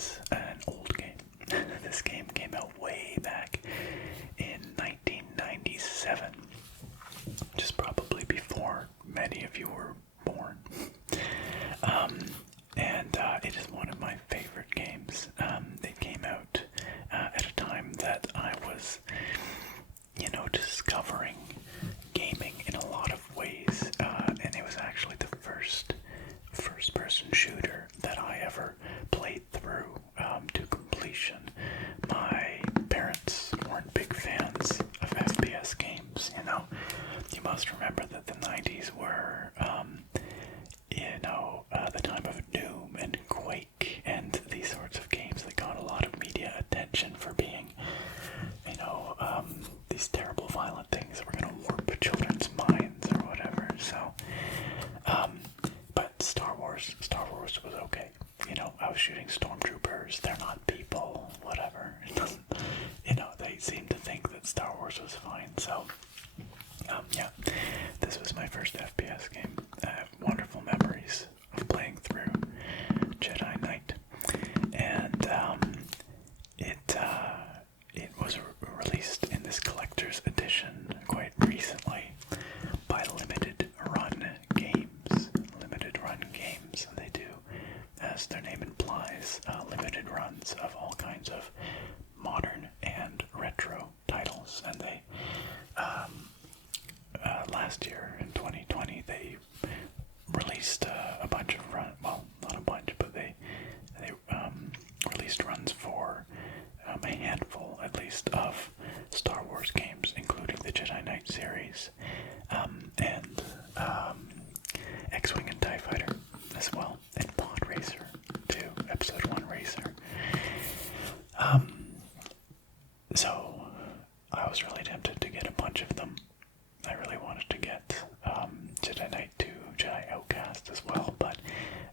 is an old game. This game came out way back in 1997, just probably before many of you were born. And it is one of my favorite games. It came out at a time that I was, discovering gaming in a lot of ways, and it was actually the first-person shooter that I ever played through to completion. My parents weren't big fans of FPS games. You must remember that the 90s were, the time of Doom and Quake and these sorts of games that got a lot of media attention for being, these terrible violent things that were going to warp children's minds or whatever. So, but Star Wars was okay. I was shooting stormtroopers. They're not people. Whatever. They seemed to think that Star Wars was fine. So, this was my first FPS game. I have wonderful memories of playing through Jedi Knight, and it was released in this collector's edition quite recently by Limited Run Games. Limited Run Games. They do, as their name implies, limited runs of all kinds of modern and retro titles. And they, last year in 2020, they released a bunch of not a bunch, but they released runs for a handful, at least, of Star Wars games, including the Jedi Knight series, and X-Wing and TIE Fighter as well, and Pod Racer too, Episode 1 Racer. So I was really tempted to get a bunch of them. I really wanted to get Jedi Knight 2, Jedi Outcast as well, but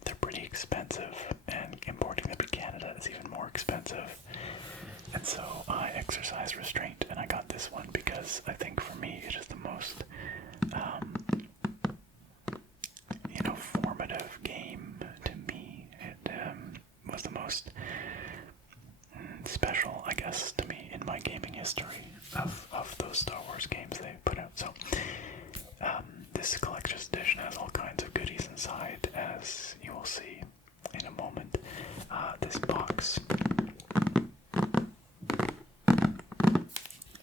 they're pretty expensive, and importing them to Canada is even more expensive. And so I exercised restraint, and I got this one because I think for me it is the most, formative game to me. It was the most special, I guess, to me in my gaming history of those Star Wars games they put out. So this collector's edition has all kinds of goodies inside, as you will see in a moment. This box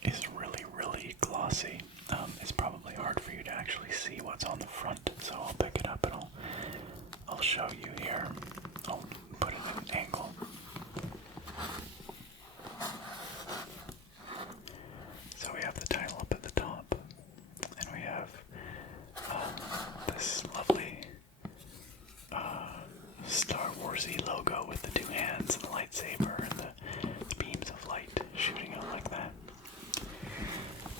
is really, really glossy. It's probably hard for you to actually see what's on the front, so I'll pick it up and I'll show you here. I'll put it at an angle. So we have the title up at the top, and we have this lovely Star Wars-y logo with the two hands and the lightsaber and the beams of light shooting out like that.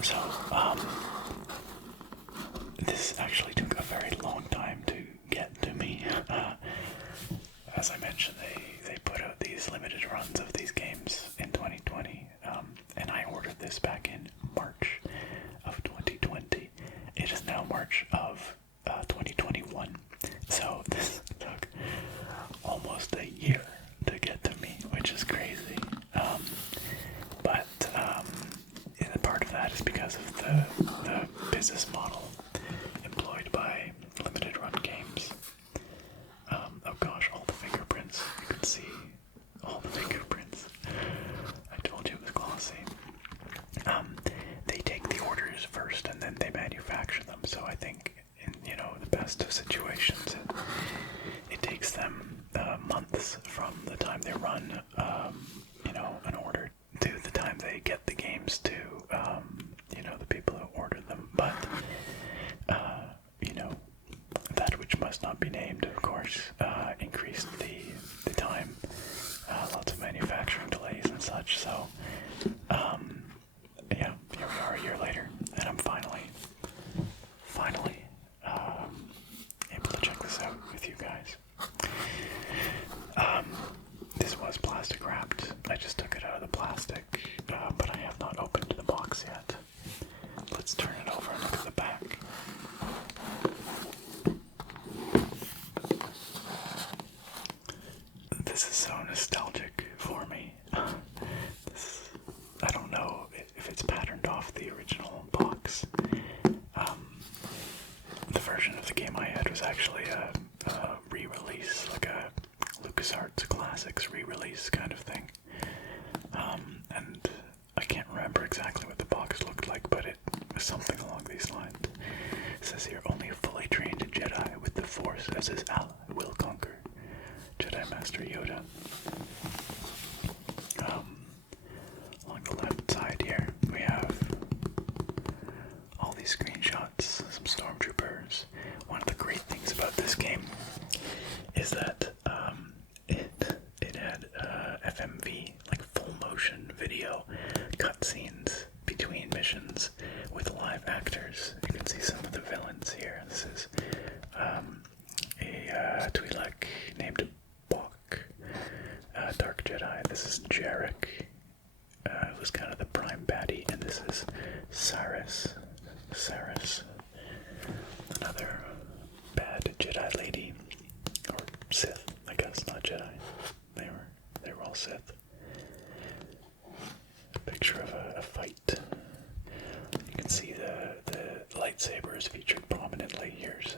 So, this actually took a very long time to get to me. As I mentioned, they put out these limited runs of these games in 2020, and I ordered this back in March of 2020. It is now March of 2021, so this took almost a year to get to me, which is crazy. But part of that is because of the business model employed by Limited Run Games. Oh gosh, all the fingerprints. You can see all the fingerprints. I told you it was glossy. They take the orders first and then they manufacture them. So I think in the best of situations, it takes them months from the time they run an order to the time they get the games to the people who ordered them. But that which must not be named, of course, increased the time. Lots of manufacturing delays and such. So here we are a year later, and I'm finally able to check this out with you guys. This was plastic wrapped. I just took it out of the plastic, but I have not opened the box yet. Let's turn it over and look at the back. motion video cutscenes between missions with live actors. You can see some of the villains here. This is a Twi'lek named Bok, Dark Jedi. This is Jarek, who's kind of the prime baddie, and this is Saris, another bad Jedi lady, or Sith, I guess, not Jedi. They were all Sith. A picture of a fight. You can see the lightsabers featured prominently. Here's,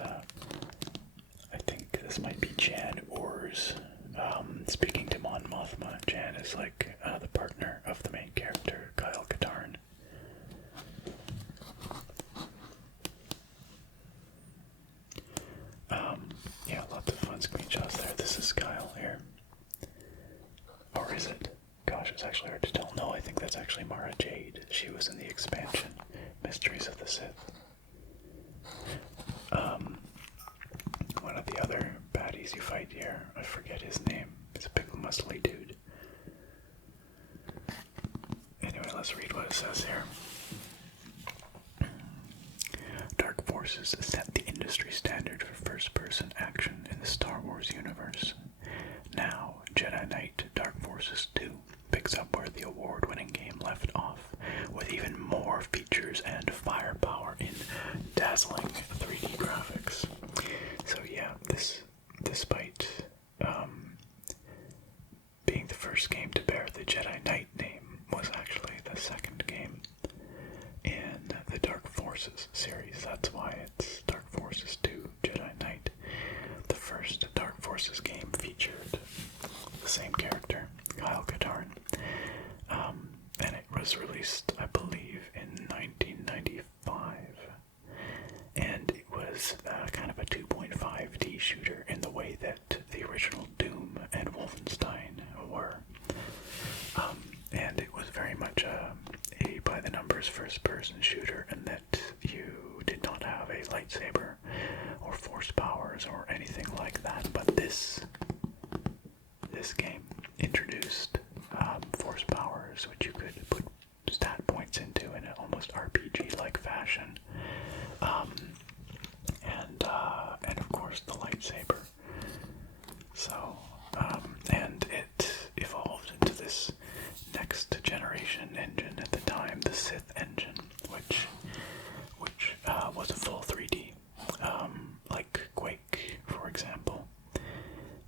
I think this might be Jan Orr's speaking to Mon Mothma. Jan is like the partner of the main character, Kyle Katarn. Yeah, lots of fun screenshots there. This is Kyle here. Or is it? Gosh, it's actually hard to tell. No, I think that's actually Mara Jade. She was in the expansion, Mysteries of the Sith. One of the other baddies you fight here, I forget his name. He's a big muscly dude. Anyway, let's read what it says here. Dark Forces set the industry standard for first-person action in the Star Wars universe. Now, Jedi Knight Dark Forces 2 picks up where the award-winning game left off, with even more features and firepower in dazzling 3D graphics. So yeah, this, despite being the first game to bear the Jedi Knight name, was actually the second game in the Dark Forces series. That's why it's Dark Forces 2 Jedi Knight. The first Dark Forces game featured the same character, Kyle Katarn, and it was released, I believe, in 1995, and it was kind of a 2.5D shooter in the way that the original Doom and Wolfenstein were, and it was very much a by-the-numbers first-person shooter, in that you did not have a lightsaber or force powers or anything like that, but this game introduced force powers, which you could put stat points into in an almost RPG-like fashion, and of course the lightsaber. So, and it evolved into this next generation engine at the time, the Sith engine, which was a full 3D, like Quake, for example,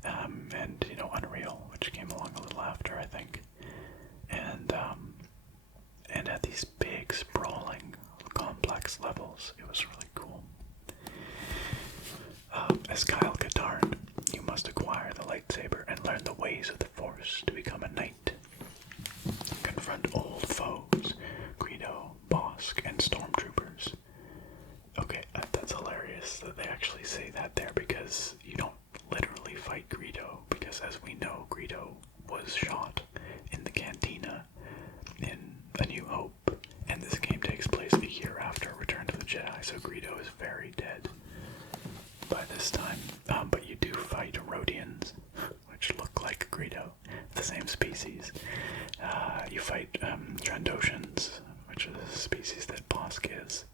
and Unreal, which came along a little after, I think, and had these big, sprawling, complex levels. It was really cool. As Kyle Katarn, you must acquire the lightsaber and learn the ways of the Force to become a knight. Confront old foes, Greedo, Bosk, and stormtroopers. Okay, that's hilarious that they actually say that there, because you don't literally fight Greedo, because as we know, Greedo was shot in the cantina in A New Hope, and this game takes place a year after Return to the Jedi, so Greedo is very dead by this time. But you do fight Rodians, which look like Greedo, the same species. You fight Trandoshans, which is a species that Bosk is,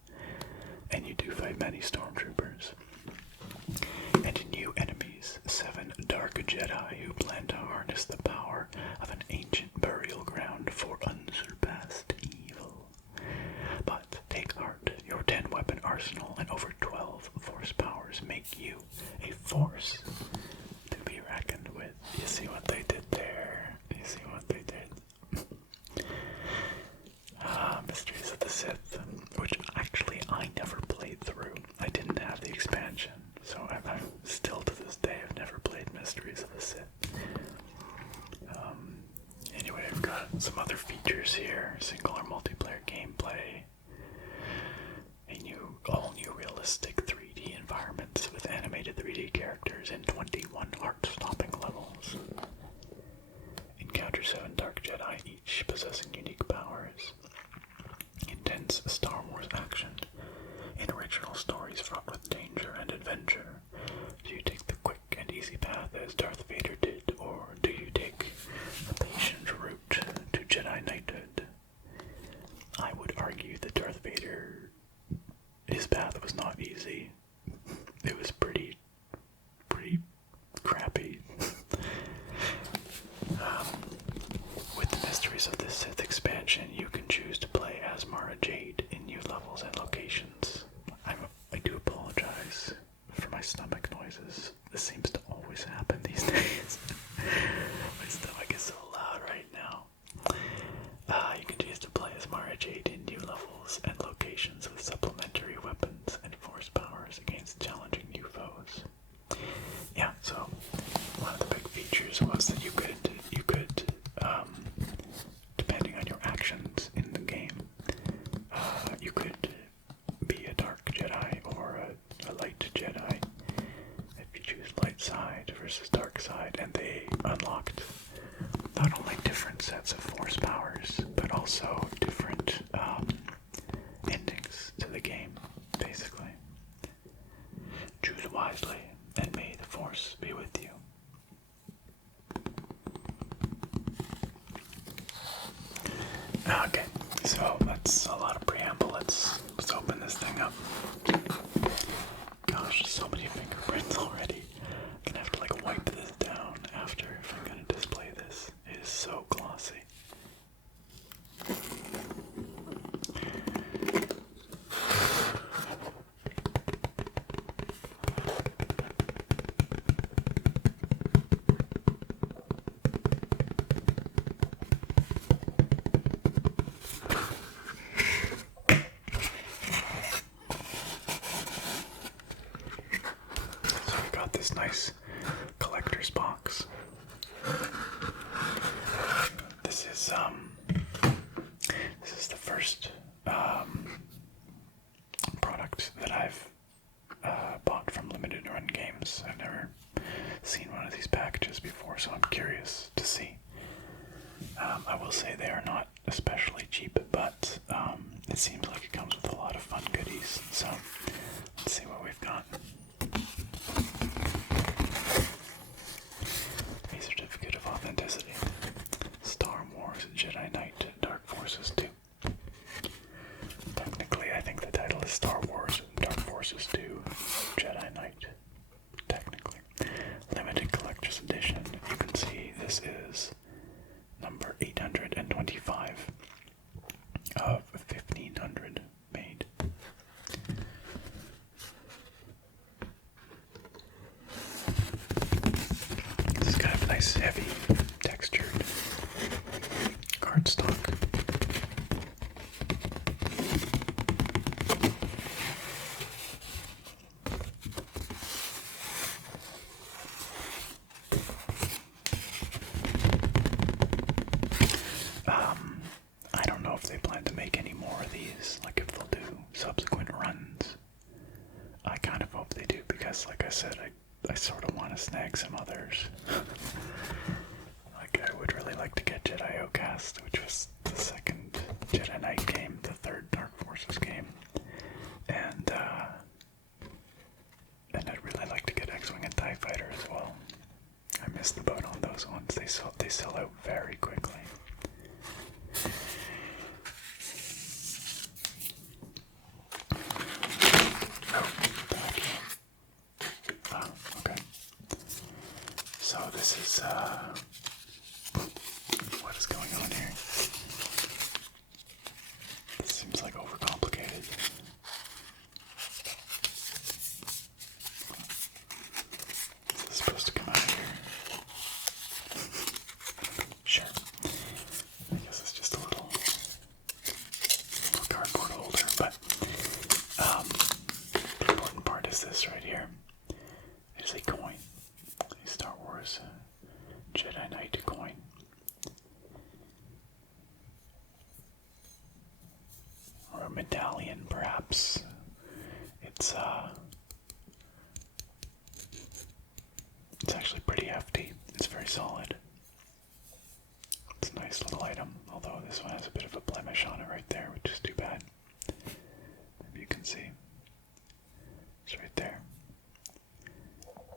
and you do fight many stormtroopers. And new enemies, 7 Dark Jedi who plan to harness the power of an ancient burial ground for unsurpassed evil. But take heart, your 10-weapon arsenal and over 12 force powers make you a force to be reckoned with. You see what they did there? You see what they did? Mysteries of the Sith, which actually I never played through. I didn't have the expansion, so I'm still to this day I've never played Mysteries of the Sith. Anyway, I've got some other features here: single or multiplayer gameplay, all new realistic 3D environments with animated 3D characters and 21 heart-stopping levels. Encounter 7 Dark Jedi, each possessing unique powers. Intense Star Wars action in original stories fraught with danger and adventure. Do you take the quick and easy path as Darth Vader did, or do you take the patient route to Jedi different sets of force powers, but also different endings to the game, basically. Choose wisely, and may the force be with you. Okay, so that's a lot of preamble. Let's open this thing up. Gosh, so many fingerprints already. I'm gonna have to like wipe this down after if I'm gonna display this. It is so glossy. This nice collector's box. This is the first product that I've bought from limited run games. I've never seen one of these packages before, so I'm curious to see. I will say they are not especially cheap, but it seems like it comes with a lot of fun goodies. So let's see what we've got. A certificate of authenticity. Star Wars Jedi Knight, Dark Forces 2. Technically, I think the title is Star Wars Dark Forces 2 Jedi Knight. Technically. Limited Collector's Edition. You can see this is number 825 of 1,500 made. This is kind of nice, heavy, textured cardstock. I don't know if they plan to make any more of these, like if they'll do subsequent runs. I kind of hope they do, because like I said, I sort of want to snag some others. Like I would really like to get Jedi Outcast, which was the second Jedi Knight game, the third Dark Forces game. And I'd really like to get X-Wing and TIE Fighter as well. I missed the boat on those ones. They sell out very quickly. Oh, okay. So this is, what is going on here? This seems like overcomplicated. Is this supposed to come out here? Sure. I guess it's just a little cardboard holder, but the important part is this right here. It is a coin. A Star Wars Jedi Knight coin. Or a medallion, perhaps. It's actually pretty hefty. It's very solid. It's a nice little item, although this one has a bit of a blemish on it right there, which is too bad. Maybe you can see. It's right there.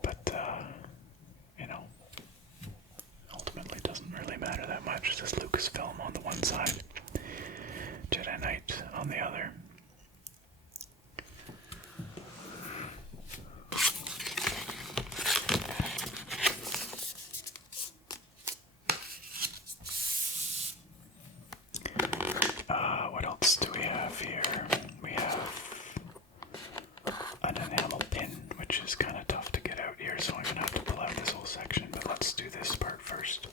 But, ultimately doesn't really matter that much. It's just Lucasfilm on the one side, Jedi Knight on the other. What else do we have here? We have an enamel pin, which is kind of tough to get out here, so I'm going to have to pull out this whole section, but let's do this part first.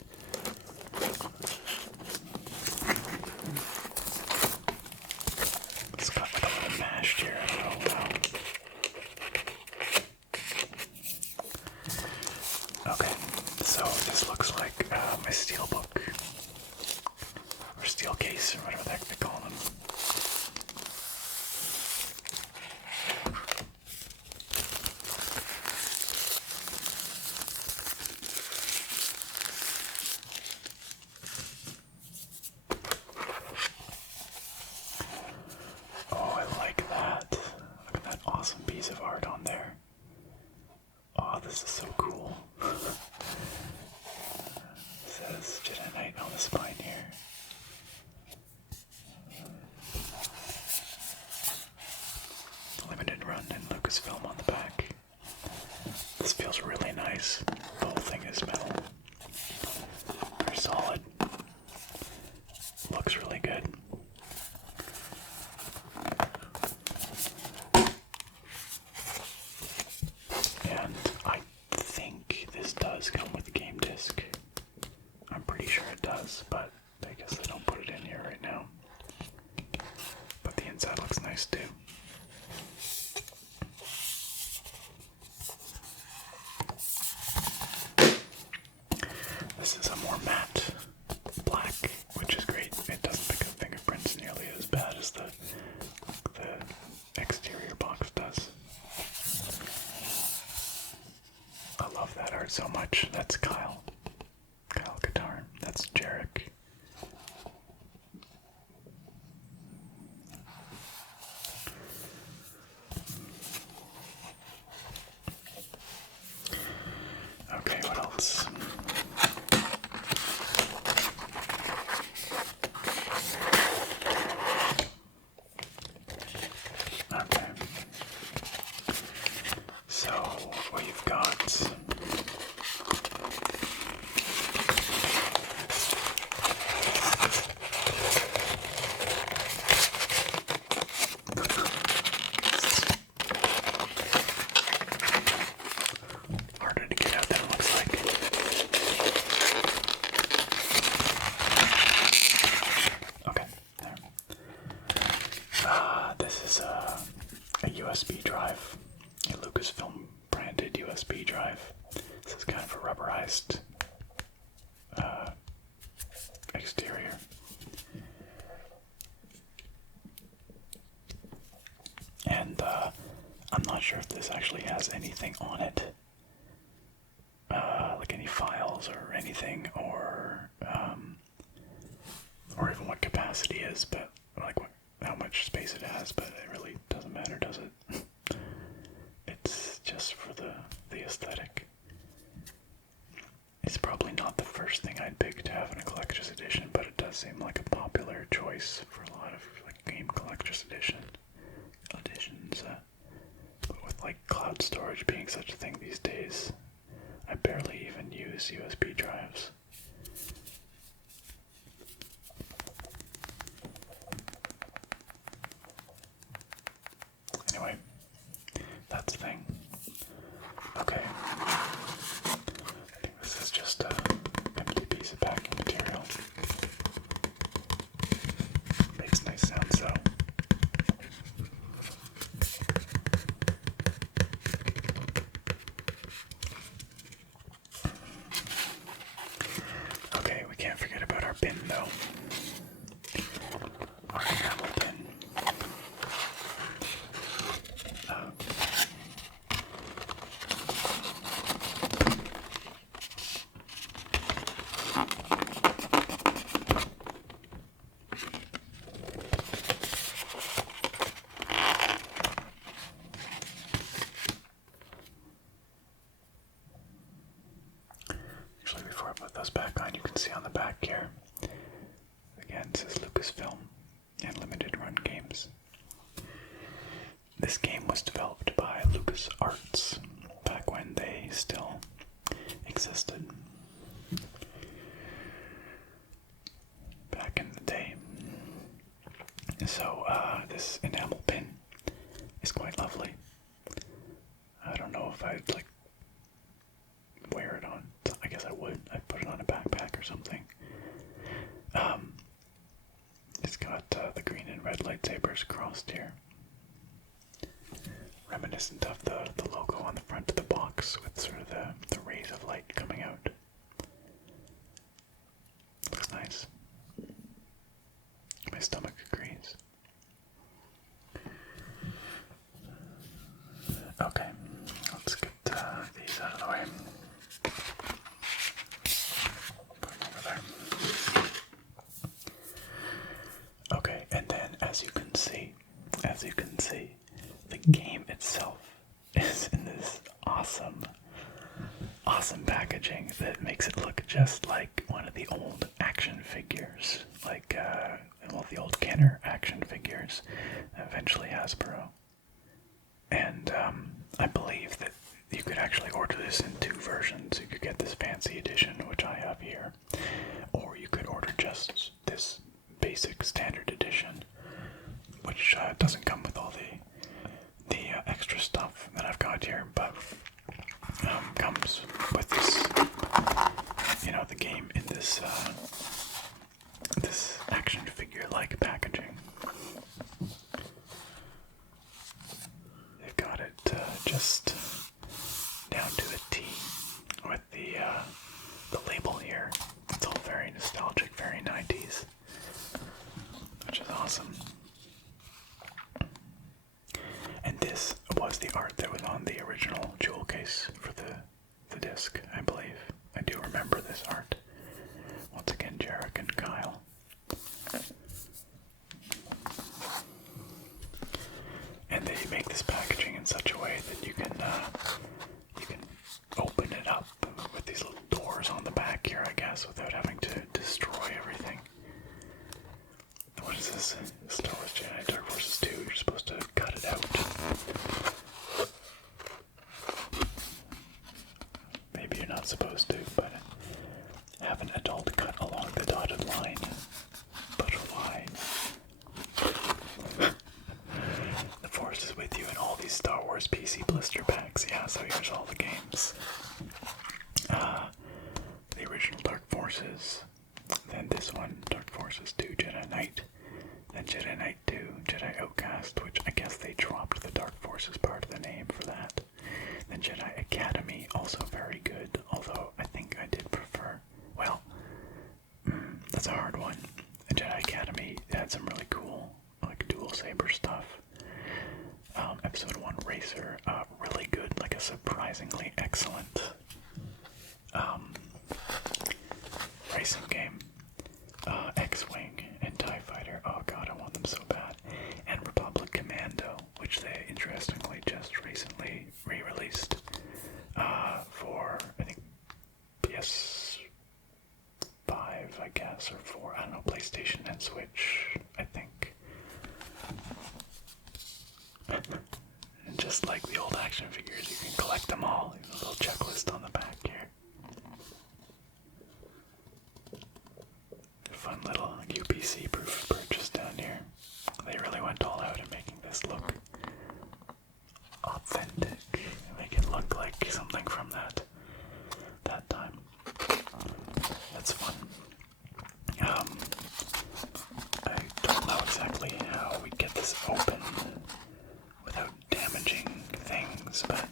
It's got like a little mashed here, I don't know. Wow. Okay, so this looks like a SteelBook, or steel case, or whatever the heck they call them. does, but I guess they don't put it in here right now. But the inside looks nice too. This is a more matte black, which is great. It doesn't pick up fingerprints nearly as bad as the exterior box does. I love that art so much. That's Kyle Katarn. That's Jarek. Okay, what else? Okay. So we've got harder to get out than it looks like. Okay, there. This is a USB drive, a Lucasfilm branded USB drive. This is kind of a rubberized exterior. And I'm not sure if this actually has anything on it, like any files or anything, or even what capacity is, but like how much space it has. But it really doesn't matter, does it? It's just for the aesthetic. It's probably not the first thing I'd pick to have in a collector's edition, but it does seem like a popular choice for a lot of like game collector's editions. But with like cloud storage being such a thing these days, I barely even use USB drives. Anyway, that's the thing. Okay. I think this is just an empty piece of packing material. Makes nice sounds though. Okay, we can't forget about our bin though. Our enamel bin. Actually, before I put those back on, you can see on the back here, again, it says Lucasfilm and Limited Run Games. This game was developed by LucasArts back when they still existed. Back in the day. So, this enamel pin is quite lovely. I don't know if I'd like wear it on. I guess I would. I'd put it on a backpack or something. It's got the green and red lightsabers crossed here. Reminiscent of the logo on the front of the box with sort of the rays of light coming out. Looks nice. My stomach agrees. Okay, let's get these out of the way. Put them over there. Okay, and then as you can see, the game itself is in this awesome packaging that makes it look just like one of the old action figures, like the old Kenner action figures, eventually Hasbro. And I believe that you could actually order this in two versions. You could get this fancy edition, which I have here, or you could order just this basic standard edition, which doesn't come with all the extra stuff that I've got here, but comes with this, the game in this this action figure-like packaging. They've got it just down to a T with the label here. It's all very nostalgic, very 90s, which is awesome. And this was the art that was on the original jewel case for the disc, I believe. I do remember this art. Once again, Jarek and Kyle. And they make this packaging in such a way that you can open it up with these little doors on the back here, I guess, without having to destroy everything. What is this? Star Wars Jedi Knight Dark Forces 2. You're supposed to cut it out. Maybe you're not supposed to, but have an adult cut along the dotted line. But why? The Force is with you in all these Star Wars PC blister packs. Yeah, so here's all the games. The original Dark Forces. Then this one, Dark Forces 2 Jedi Knight. Then Jedi Knight 2 Jedi Outcast, which I guess they dropped the Dark Forces part of the name for that. Then Jedi Academy, also very good, although I think I did prefer, well, that's a hard one. Jedi Academy had some really cool, like, dual saber stuff. Episode 1 Racer, really good, like a surprisingly excellent racing game. X-Wing and TIE Fighter, oh god, I want them so bad. And Republic Commando, which they interestingly just recently re-released for, I think, PS5, I guess, or 4, I don't know, PlayStation and Switch, I think. And just like the old action figures, you can collect them all. There's a little checklist on the back here. Fun little UPC-proof purchase down here. They really went all out in making this look authentic. Make it look like something from that time. That's fun. I don't know exactly how we get this open without damaging things, but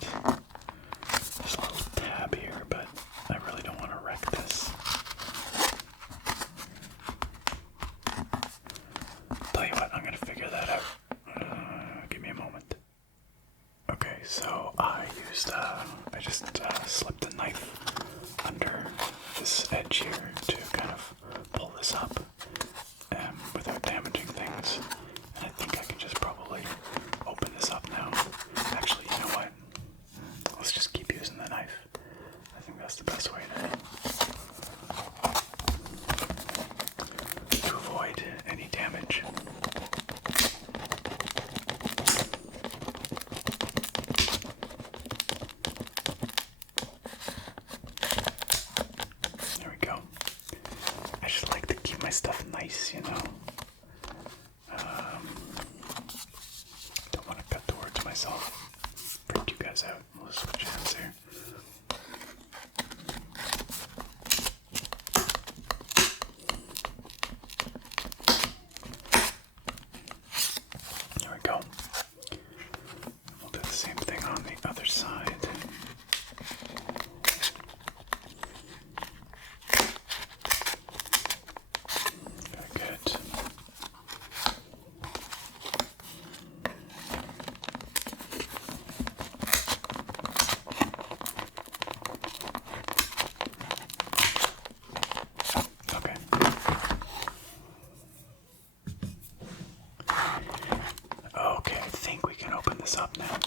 there's a little tab here, but I really don't want to wreck this. Tell you what, I'm gonna figure that out. Give me a moment. Okay, so I just slipped a knife under this edge here to kind of pull this up without damaging things. And I think I can just probably open this up now. Actually, you know what? Let's just keep using the knife. I think that's the best way to avoid any damage. There we go. I just like to keep my stuff nice, you know. Don't want to cut towards myself. Freak you guys out. We'll switch hands here. There we go. We'll do the same thing on the other side. Very good. Okay. Okay, I think we can open this up now.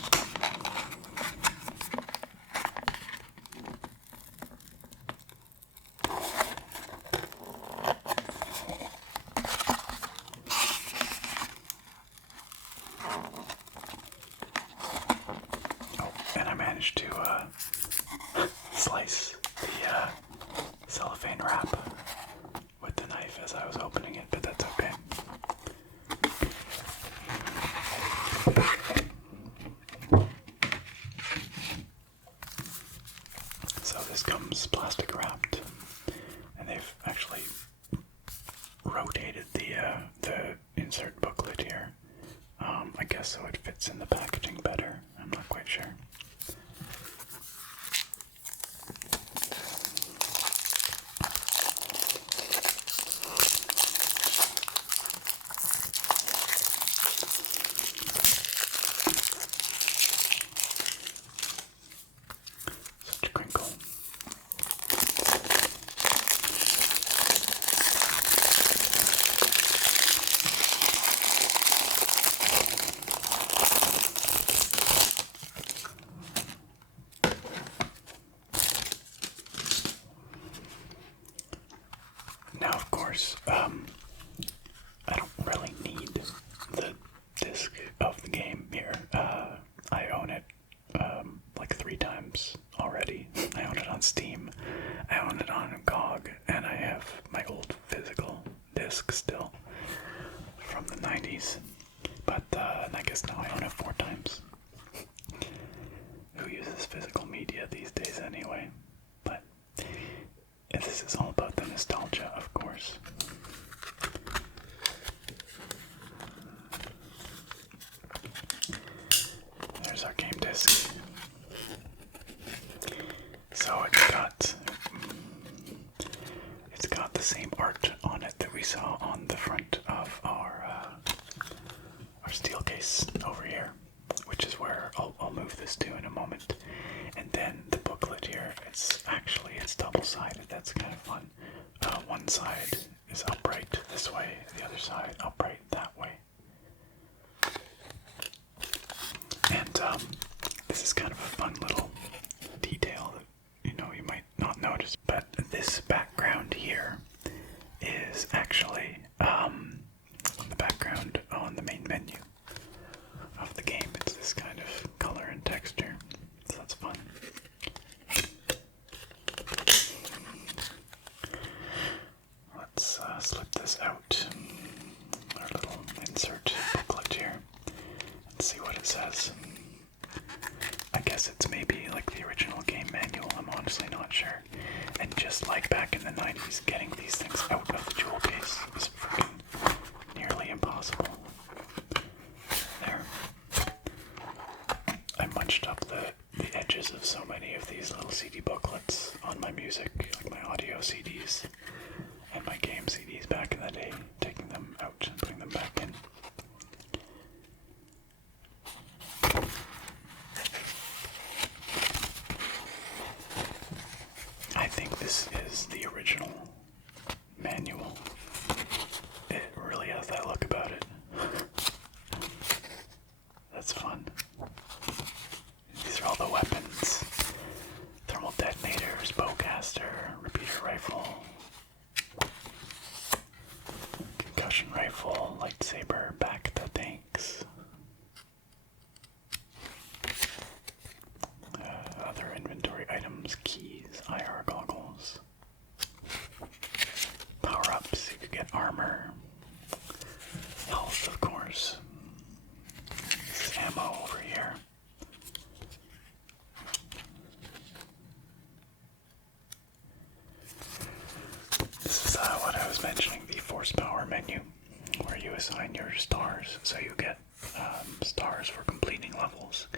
Oh, and I managed to slice the cellophane wrap with the knife as I was opening it, but that's okay. So this comes plastic wrapped, and they've actually rotated the insert booklet here. I guess so it fits in the packaging better. I'm not quite sure. Such a crinkle. Now, of course, I don't really need the disc of the game here. I own it like 3 times already. I own it on Steam, I own it on GOG, and I have my old physical disc still from the 90s. But I guess now I own it 4 times. Who uses physical media these days anyway? But this is all about the nostalgia, of course. There's our game disc. So it's got the same art on it that we saw on the front of our steel case over here, which is where I'll move this to in a moment. And then the booklet here, it's double-sided. That's kind of fun. One side is upright this way, the other side upright that way. And this is kind of a fun little detail that you might not notice. But this background here is actually the background on the main menu of the game. It's this kind of color and texture, so that's fun. Let's slip this out, our little insert booklet here, and see what it says. I guess it's maybe like the original game manual, I'm honestly not sure. And just like back in the 90s, getting these things out of the jewel case is freaking nearly impossible. There. I munched up the edges of so many of these little CD booklets on my music, like my audio CDs and my game CDs back in the day, taking them out and putting them back in. I think this is the original manual. It really has that look about it. That's fun. These are all the weapons. Thermal detonators, bowcaster, repeater rifle, concussion rifle, lightsaber, back to tanks. Other inventory items, keys, IR goggles, power-ups, you could get armor, health, of course. This is ammo over here. This is what I was mentioning, the force power menu, where you assign your stars. So you get stars for completing levels,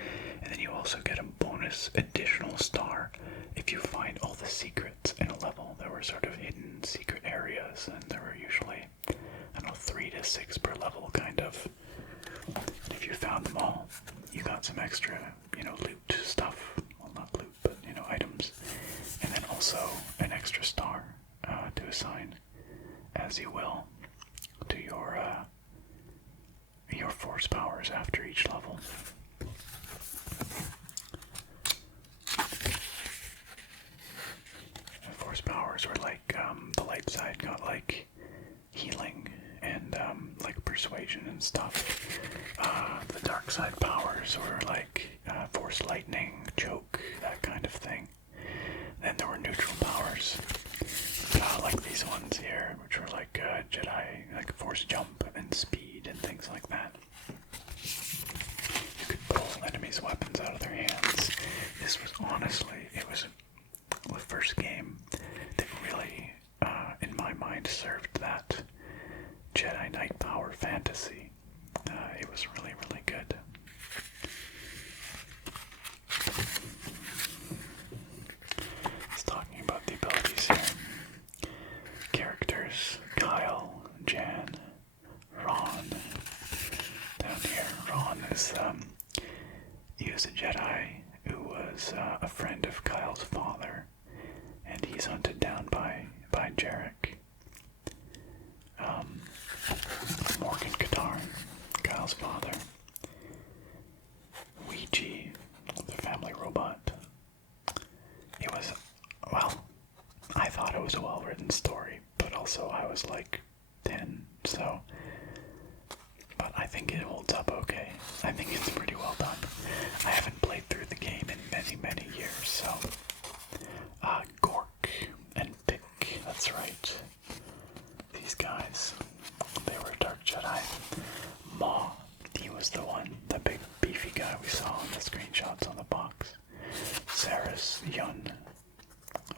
and then you also get a bonus additional star if you find all the secrets in a level. There were sort of hidden secret areas, and there were usually, 3 to 6 per level, kind of. And if you found them all, you got some extra, loot stuff. Well, not loot, but, items. And then also an extra star to assign, as you will, to your force powers after each level. And force powers were like, the light side got like healing and like persuasion and stuff. The dark side powers were like force lightning, choke, that kind of thing. Then there were neutral powers, like these ones here, which were like Jedi, like force jump and speed and things like that. You could pull enemies' weapons out of their hands. This was honestly, it was the first game that really, in my mind, served that Jedi Knight Power Fantasy. It was really, really good. It's talking about the abilities here. Characters: Kyle, Jan, Ron. Down here, Ron is, he was a Jedi who was a friend of Kyle's father, and he's hunted down by Jarek. Morgan Katarn, Kyle's father. Ouija, the family robot. It was, well, I thought it was a well-written story, but also I was like 10, so, but I think it holds up okay. I think it's pretty well done. I haven't played through the game in many, many years, so, Gork and Pick, that's right. These guys, they were Dark Jedi. Maw, he was the one, the big beefy guy we saw in the screenshots on the box. Saris, Yun,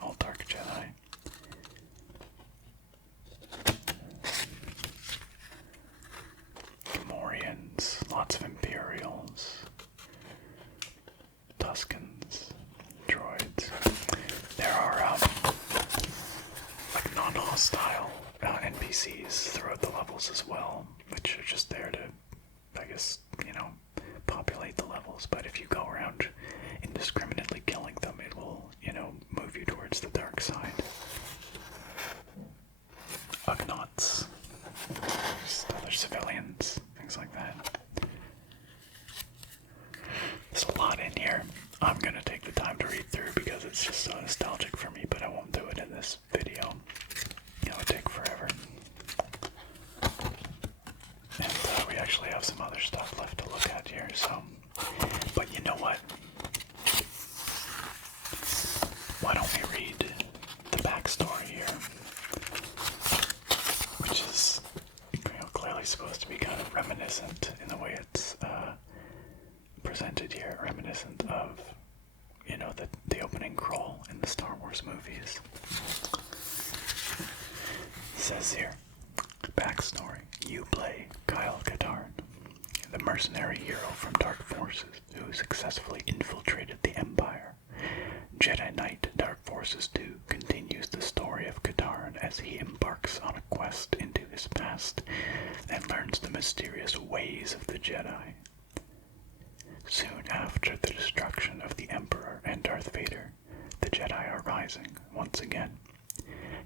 all Dark Jedi. Gamorreans, lots of Imperials. Tuskens, droids. There are, like non-hostile NPCs throughout the levels as well, which are just there to, I guess, populate the levels. But if you go around indiscriminately killing them, it will, move you towards the dark side. Ugnaughts, just other civilians, things like that. There's a lot in here. I'm gonna take the time to read through because it's just so nostalgic for me, but I won't do it in this video. It would take forever. And we actually have some other stuff left to look at here, so. But you know what? Why don't we read the backstory here? Which is clearly supposed to be kind of reminiscent in the way it's presented here, reminiscent of, the opening crawl in the Star Wars movies. It says here, backstory. You play Kyle Katarn, the mercenary hero from Dark Forces who successfully infiltrated the Empire. Jedi Knight Dark Forces 2 continues the story of Katarn as he embarks on a quest into his past and learns the mysterious ways of the Jedi. Soon after the destruction of the Emperor and Darth Vader, the Jedi are rising once again.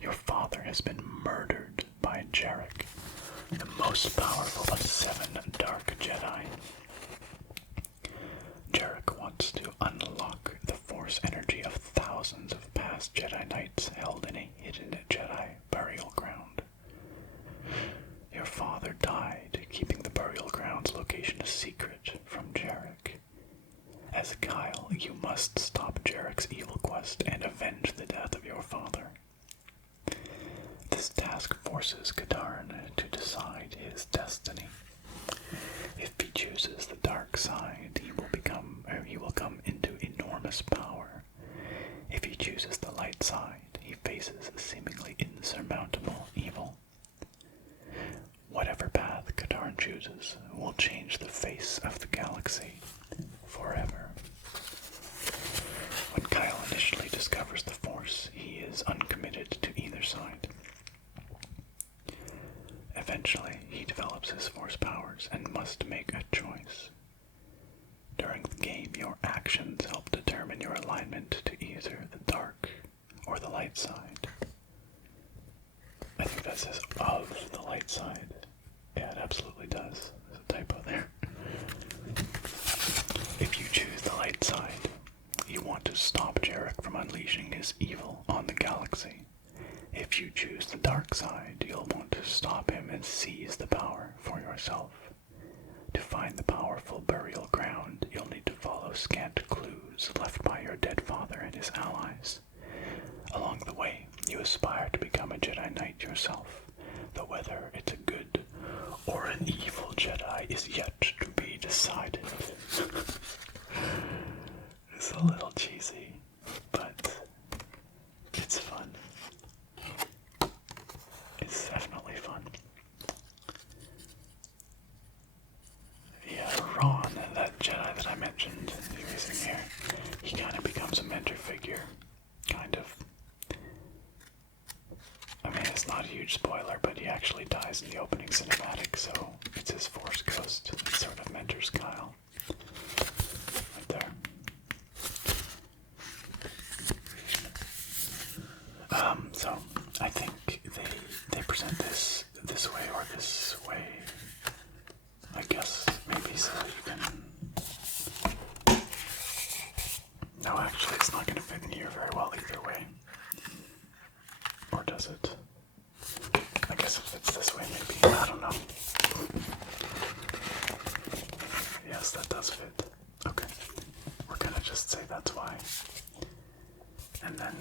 Your father has been murdered by Jarek, the most powerful of 7 Dark Jedi. Jarek wants to unlock the Force energy of thousands of past Jedi Knights held in a hidden Jedi burial ground. Your father died keeping the burial ground's location a secret from Jarek. As Kyle, you must stop Jarek's evil quest and avenge the death of your father. This task forces Katarn to decide his destiny. If he chooses the dark side, he will come into enormous power. If he chooses the light side, he faces seemingly insurmountable evil. Whatever path Katarn chooses will change the face of the galaxy forever. When Kyle initially discovers the Force, he is uncommitted to either side. Eventually, he develops his Force powers and must make a choice. During the game, your actions help determine your alignment to either the dark or the light side. I think that says of the light side. Yeah, it absolutely does. There's a typo there. If you choose the light side, you want to stop Jarek from unleashing his evil on the galaxy. If you choose the dark side, you'll want to stop him and seize the power for yourself. To find the powerful burial ground, you'll need to follow scant clues left by your dead father and his allies. Along the way, you aspire to become a Jedi Knight yourself, though whether it's a good or an evil Jedi is yet to be decided. It's a little cheesy, but it's fun. It's definitely fun. figure, kind of. I mean, it's not a huge spoiler, but he actually dies in the opening cinematic, so it's his Force Ghost that sort of mentors Kyle. Right there. So I think they present this way or this way. I guess maybe so you can. No, actually, it's not going to fit in here very well either way. Or does it? I guess it fits this way, maybe. I don't know. Yes, that does fit. Okay. We're gonna just say that's why. And then,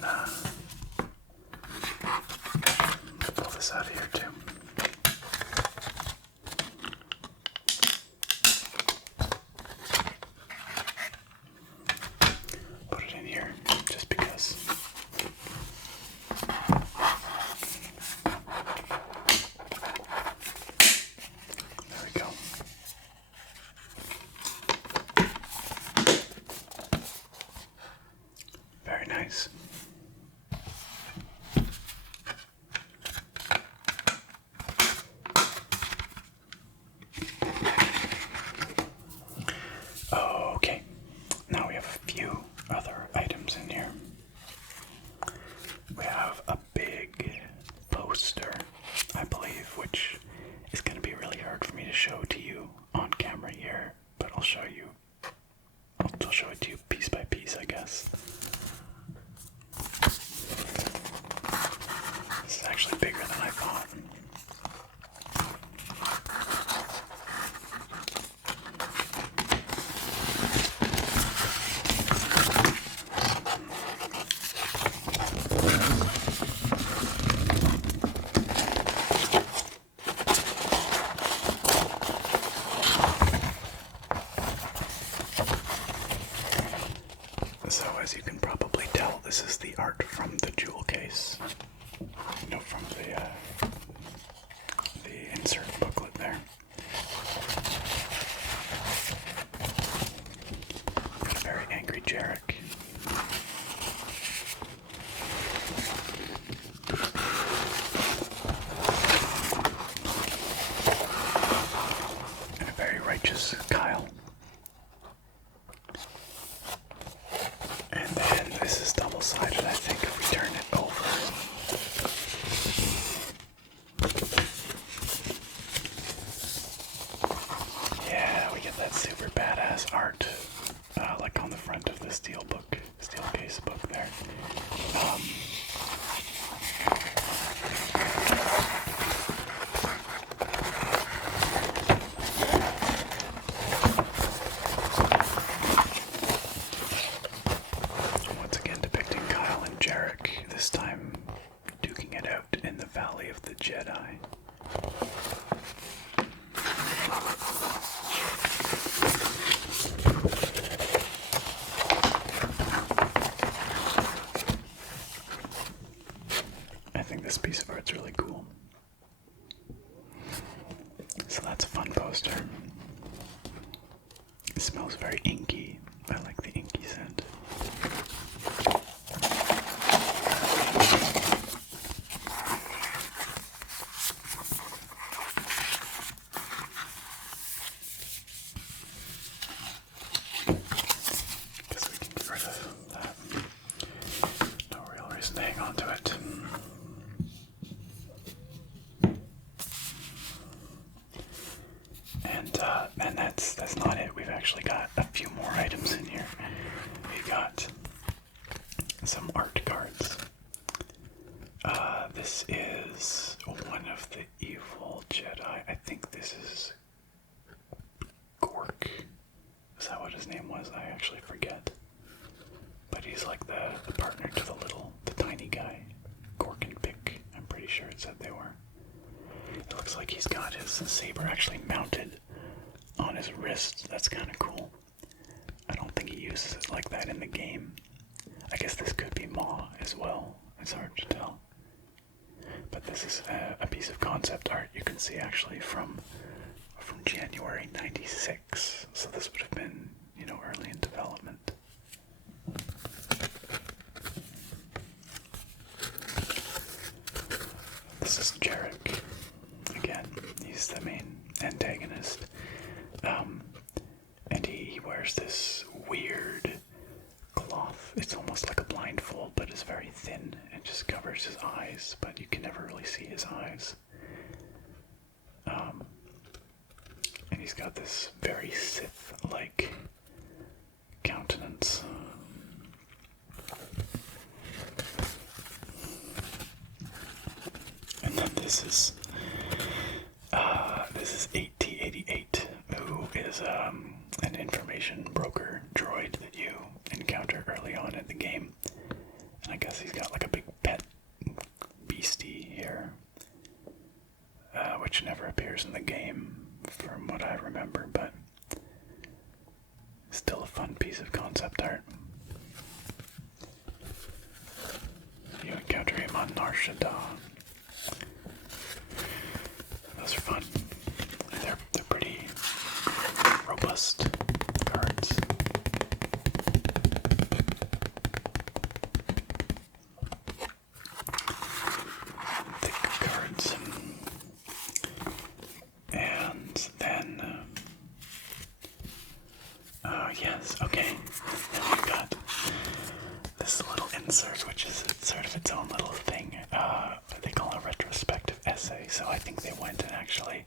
pull this out of here, too. Put it in here, just because. There we go. Very nice. Okay, now we have a few other items in here. We have a big poster, I believe, which is going to be really hard for me to show to you on camera here, but I'll show it to you piece by piece, I guess. This is actually bigger than I thought. So as you can probably tell, this is the art from the jewel case. No, from the insert booklet there. Got a very angry Jarek. And a very righteous Kyle. And then this is double-sided, I think, if we turn it over. Yeah, we get that super badass art, like on the front of the steel case book there. Once again depicting Kyle and Jarek, this time duking it out in the Valley of the Jedi. I think this piece of art's really cool. So that's a fun poster. It smells very inky. I like the inky scent. Guess we can get rid of that. No real reason to hang on to it. And that's not it. We've actually got a few more items in here. We got some art cards. This is one of the evil Jedi. I think this is Gork. Is that what his name was? I actually forget. But he's like the partner to the tiny guy. Gork and Pick. I'm pretty sure it said they were. It looks like he's got his saber actually mounted on his wrist. That's kind of cool. I don't think he uses it like that in the game. I guess this could be Maw as well. It's hard to tell. But this is a piece of concept art you can see actually from January '96. So this would have been, early in development. He's the main antagonist. And he wears this weird cloth. It's almost like a blindfold, but it's very thin. It just covers his eyes, but you can never really see his eyes. And he's got this very Sith-like countenance. And then this is AT-88, who is an information broker droid that you encounter early on in the game. And I guess he's got like a big pet beastie here, which never appears in the game from what I remember, but still a fun piece of concept art. You encounter him on Nar Shaddaa. Those are fun. They're pretty robust cards. Thick cards. And then, yes, okay. Then we've got this little insert, which is sort of its own little thing. They call it a retrospective essay, so I think they went and actually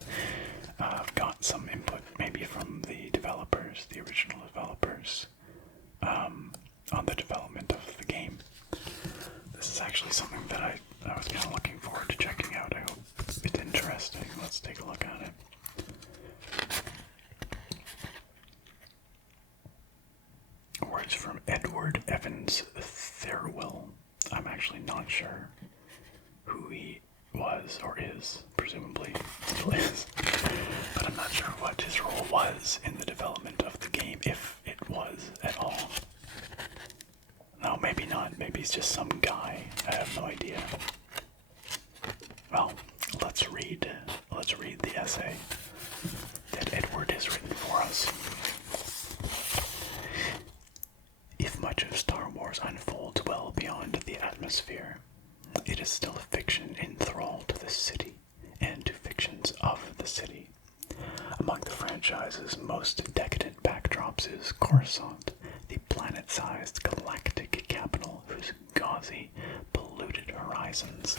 got some input, maybe from the developers, the original developers, on the development of the game. This is actually something that I was kind of looking forward to checking out. I hope it's interesting. Let's take a look at it. Words from Edward Evans Thirlwell. I'm actually not sure who he was or is, presumably still is, but I'm not sure what his role was in the development of the game, if it was at all. No, maybe not. Maybe he's just some guy. I have no idea. Well, let's read the essay that Edward has written for us. If much of Star Wars unfolds well beyond the atmosphere, it is still a fiction enthralled to the city and to fictions of the city. Among the franchise's most decadent backdrops is Coruscant, the planet-sized galactic capital whose gauzy, polluted horizons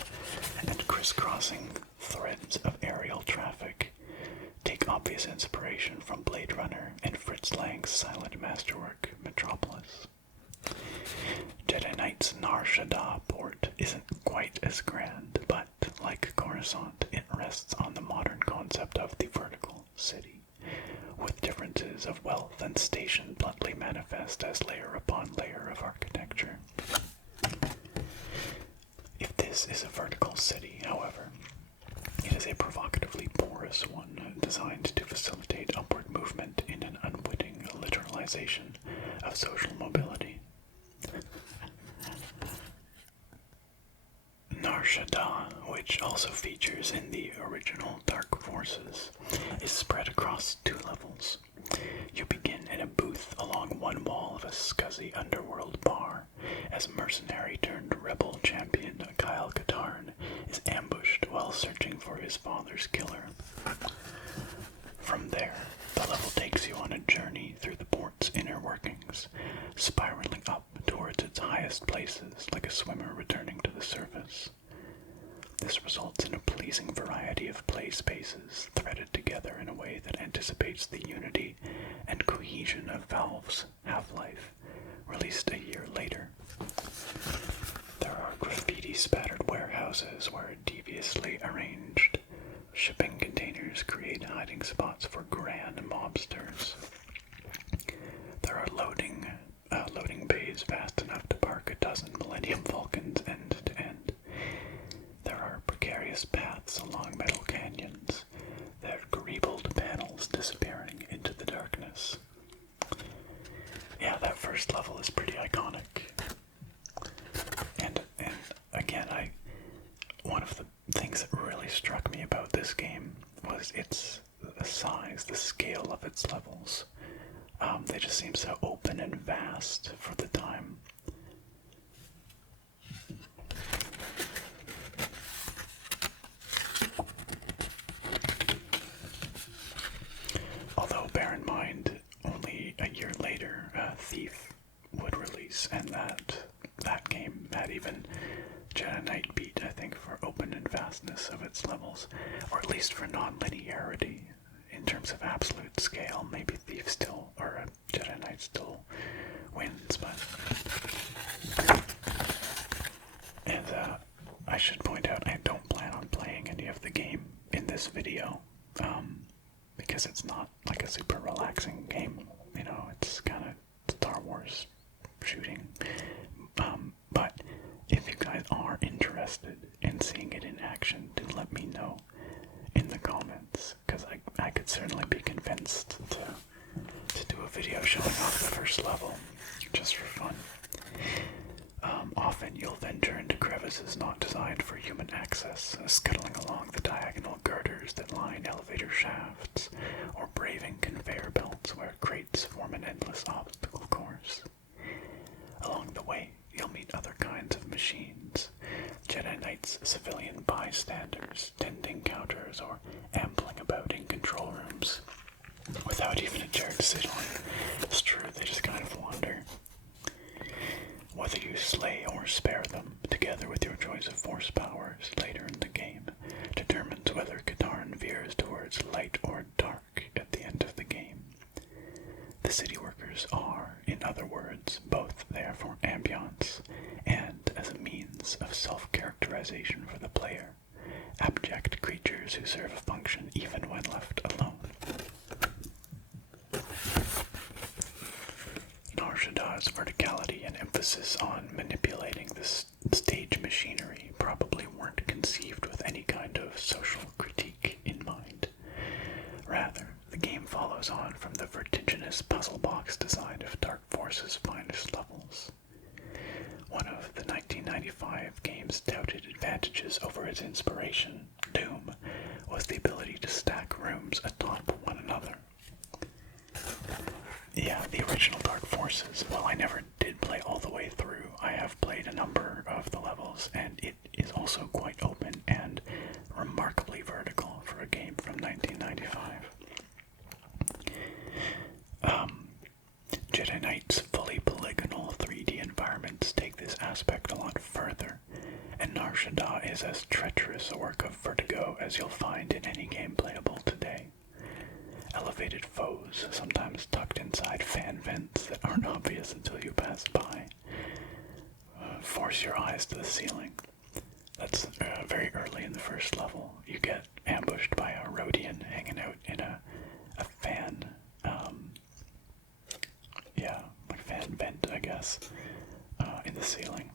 and crisscrossing threads of aerial traffic take obvious inspiration from Blade Runner and Fritz Lang's silent masterwork, Metropolis. Jedi Knight's Nar Shaddaa port isn't quite as grand, but, like Coruscant, it rests on the modern concept of the vertical city, with differences of wealth and station bluntly manifest as layer upon layer of architecture. If this is a vertical city, however, it is a provocatively porous one designed to facilitate upward movement in an unwitting literalization of social mobility. Nar Shaddaa, which also features in the original Dark Forces, is spread across 2 levels. You begin in a booth along one wall of a scuzzy underworld bar, as mercenary turned rebel champion Kyle Katarn is ambushed while searching for his father's killer. From there, the level takes you on a journey through the port's inner workings, spiraling up towards its highest places like a swimmer returning to the surface. This results in a pleasing variety of play spaces threaded together in a way that anticipates the unity and cohesion of Valve's Half-Life, released a year later. There are graffiti-spattered warehouses where deviously arranged shipping containers create hiding spots for grand mobsters. There are loading bays vast enough to park a dozen Millennium Falcons end to end. There are precarious paths along metal canyons, their greebled panels disappearing into the darkness. Yeah, that first level is pretty iconic. And again, one of the things that really struck me about this game was the size, the scale of its levels. They just seem so open and vast for the time. Also, bear in mind, only a year later, Thief would release, and that game had even Jedi Knight beat, I think, for open and vastness of its levels, or at least for non-linearity. In terms of absolute scale, maybe Thief still, or Jedi Knight still wins, but... And I should point out, I don't plan on playing any of the game in this video, because it's not like a super relaxing game. You know, it's kind of Star Wars shooting. But if you guys are interested in seeing it in action, do let me know in the comments, because I could certainly be convinced to do a video showing off the first level, just for fun. Often you'll venture into crevices not designed for human access, scuttling along the diagonal girders that line elevator shafts, or braving conveyor belts where crates form an endless obstacle course. Along the way, you'll meet other kinds of machines, Jedi Knights, civilian bystanders, tending counters, or ambling about in control rooms without even a chair to sit on. It's true, they just kind of wander. Whether you slay or spare them, together with your choice of force powers later in the game, determines whether Katarn veers towards light or dark at the end of the game. The city workers are, in other words, both there for ambiance and as a means of self-characterization for the player, abject creatures who serve a function even when left alone. Nar Shaddaa's verticality and emphasis on manipulating this stage machinery probably weren't conceived with any kind of social critique in mind. Rather, the game follows on from the vertiginous puzzle box design of Dark Force's finest levels. One of the 1995 game's touted advantages over its inspiration, Doom, was the ability to stack rooms atop one another. Yeah, the original Dark Forces, while I never did play all the way through, I have played a number of the levels, and it is also quite open and remarkably vertical for a game from 1995. Jedi Knight's fully polygonal 3D environments take this aspect a lot further, and Nar Shaddaa is as treacherous a work of vertigo as you'll find in any game playable today. Elevated foes, sometimes tucked inside fan vents that aren't obvious until you pass by. Force your eyes to the ceiling. That's very early in the first level. You get ambushed by a Rodian hanging out in a fan, like fan vent, I guess, in the ceiling.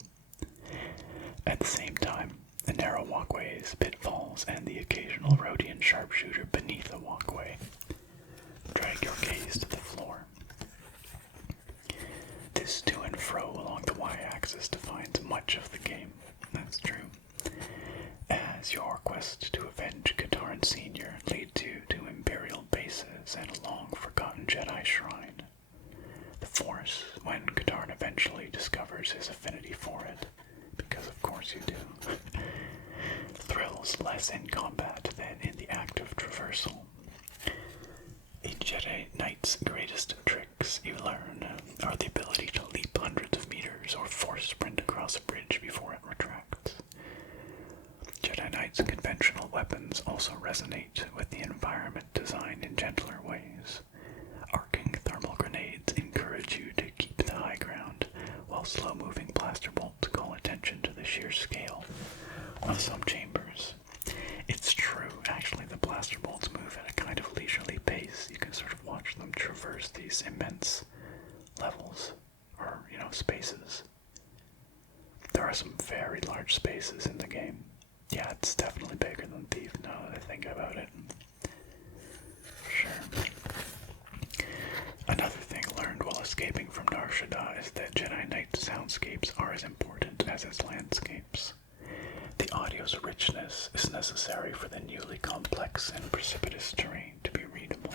At the same time, the narrow walkways, pitfalls, and the occasional Rodian sharpshooter beneath a walkway drag your gaze to the floor. This to and fro along the y-axis defines much of the game, that's true. As your quest to avenge Katarn Sr. leads you to Imperial bases and a long-forgotten Jedi shrine. The Force, when Katarn eventually discovers his affinity for it, because of course you do, thrills less in combat than in the act of traversal. A Jedi Knight's greatest tricks, you learn, are the ability to leap hundreds of meters or force sprint across a bridge before it retracts. Jedi Knight's conventional weapons also resonate with the environment design in gentler ways. Arcing thermal grenades encourage you to keep the high ground, while slow-moving blaster bolts call attention to the sheer scale of some chambers. It's true, actually, the blaster bolts move at a kind of leisurely pace. You can sort of watch them traverse these immense levels, or, spaces. There are some very large spaces in the game. Yeah, it's definitely bigger than Thief now that I think about it. Sure. Another thing learned while escaping from Nar Shaddaa is that Jedi Knight's soundscapes are as important as its landscapes. The audio's richness is necessary for the newly complex and precipitous terrain to be readable.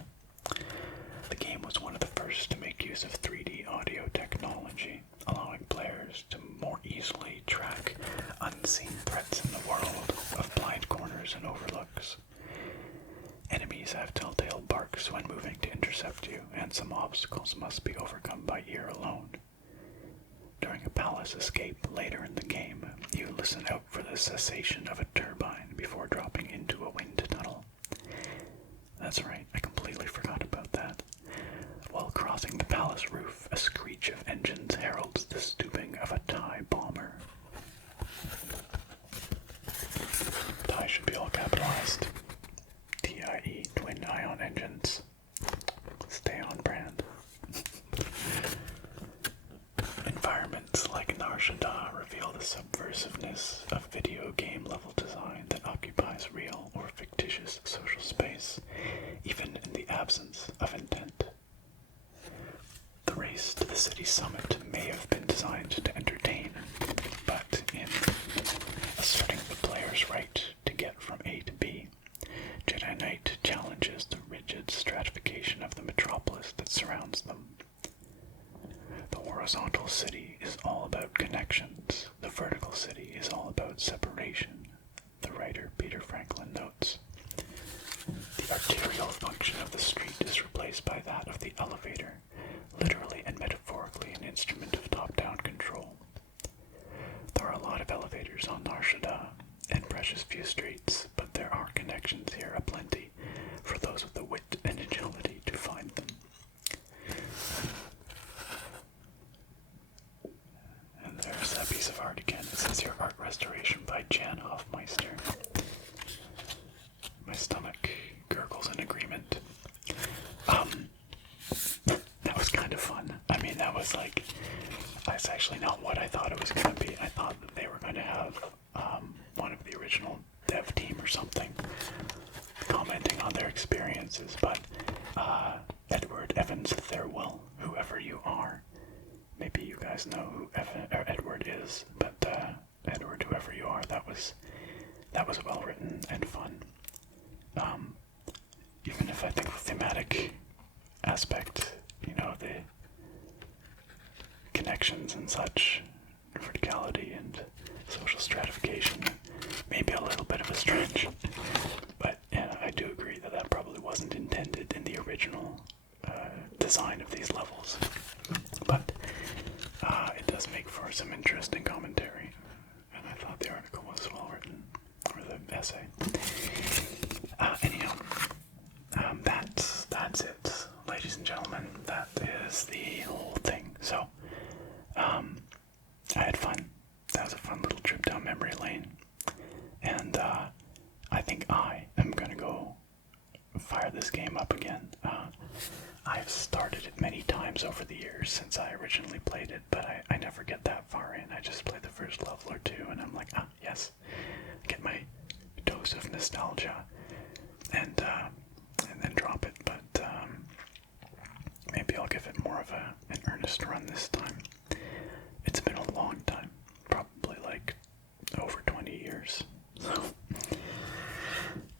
The game was one of the first to make use of 3D audio technology, allowing players to more easily track unseen threats in the world of blind corners and overlooks. Enemies have telltale sparks when moving to intercept you, and some obstacles must be overcome by ear alone. During a palace escape later in the game, you listen out for the cessation of a turbine before dropping into a wind tunnel. That's right, I completely forgot about that. While crossing the palace roof, a screech of engines heralds the stooping of a TIE bomber. TIE should be all capitalized. TIE, twin ion engines. Stay on brand. Environments like Nar Shaddaa reveal the subversiveness of video game level design that occupies real or fictitious social space, even in the absence of intent. The race to the city summit may have been designed to entertain, but in asserting the player's right to get from A to B, Jedi Knight challenges the rigid stratification of the metropolis that surrounds them. The horizontal city is all about connections. The vertical city is all about separation, the writer Peter Franklin notes. The arterial function of the street is replaced by that of the elevator, literally and metaphorically an instrument of top-down control. There are a lot of elevators on Nar Shaddaa, and precious few streets, but there are connections here aplenty for those with the wit and agility to find them. And there's that piece of art again. It says here, art restoration by Jan Hofmeister. My stomach gurgles in agreement. That was kind of fun. I mean, that's actually not what I thought it was going to be. I thought that they were going to have one of the original dev team or something commenting on their experiences, but Edward Evans Thirlwell, whoever you are, maybe you guys know who Edward is, but Edward, whoever you are, that was well written and fun. Even if I think the thematic aspect, the connections and such, verticality and social stratification, maybe a little bit of a stretch, but yeah, I do agree that probably wasn't intended in the original design of these levels, but it does make for some interesting commentary, and I thought the article was well written, or the essay. Anyhow, that's it, ladies and gentlemen. That is the whole thing. So, I had fun. That was a fun little trip down memory lane, and I think I am gonna go fire this game up again. I've started it many times over the years since I originally played it, but I never get that far in. I just play the first level or two, and I'm like, yes, get my dose of nostalgia, and then drop it. But maybe I'll give it more of an earnest run this time. It's been a long time, probably like over 20 years. So,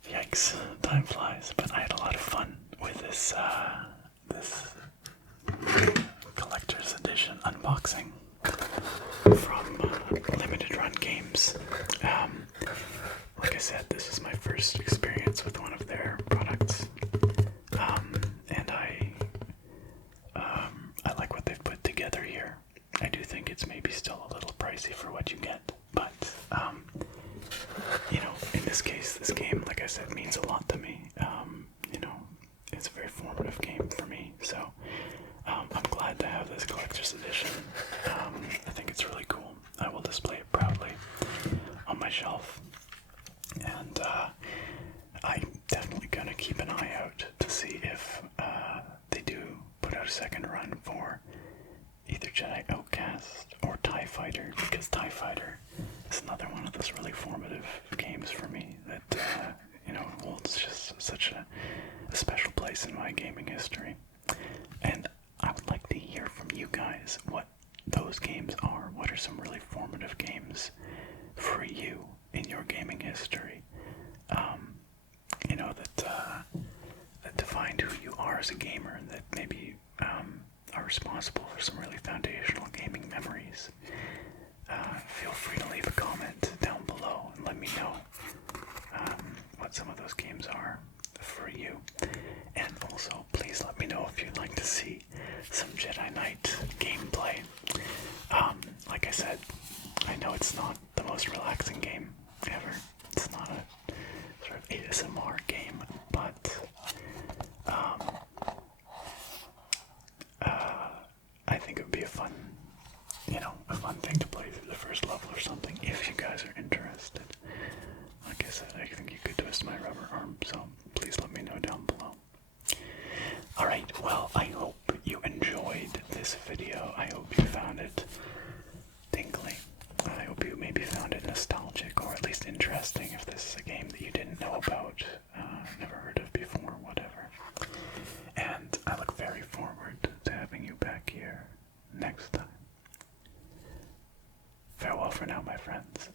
yikes, time flies. But I had a lot of fun with this collector's edition unboxing from Limited Run Games. Like I said, this is my first experience with one of their products, and I like what they've put together here. I do think it's maybe still a little pricey for what you get, but in this case, this game, like I said, means a lot to me. It's a very formative game for me, so I'm glad to have this collector's edition. I think it's really cool. I will display it proudly on my shelf, and I'm definitely gonna keep an eye out to see if they do put out a second run for either Jedi Outcast or TIE Fighter, because TIE Fighter is another one of those really formative games for me that holds just such a special place in my gaming history. And I would like to hear from you guys what those games are. What are some really formative games for you in your gaming history? That defined who you are as a gamer, and that maybe are responsible for some really foundational gaming memories. Feel free to leave a comment down below and let me know what some of those games are for you. And like to see some Jedi Knight gameplay. Like I said, I know it's not the most relaxing game ever. It's not a sort of ASMR game, but I think it would be a fun thing to play through the first level or something, if you guys are interested. Like I said, I think you could twist my rubber arm, so please let me know down below. Alright, well, I hope you enjoyed this video. I hope you found it tingly. I hope you maybe found it nostalgic, or at least interesting if this is a game that you didn't know about, never heard of before, whatever. And I look very forward to having you back here next time. Farewell for now, my friends.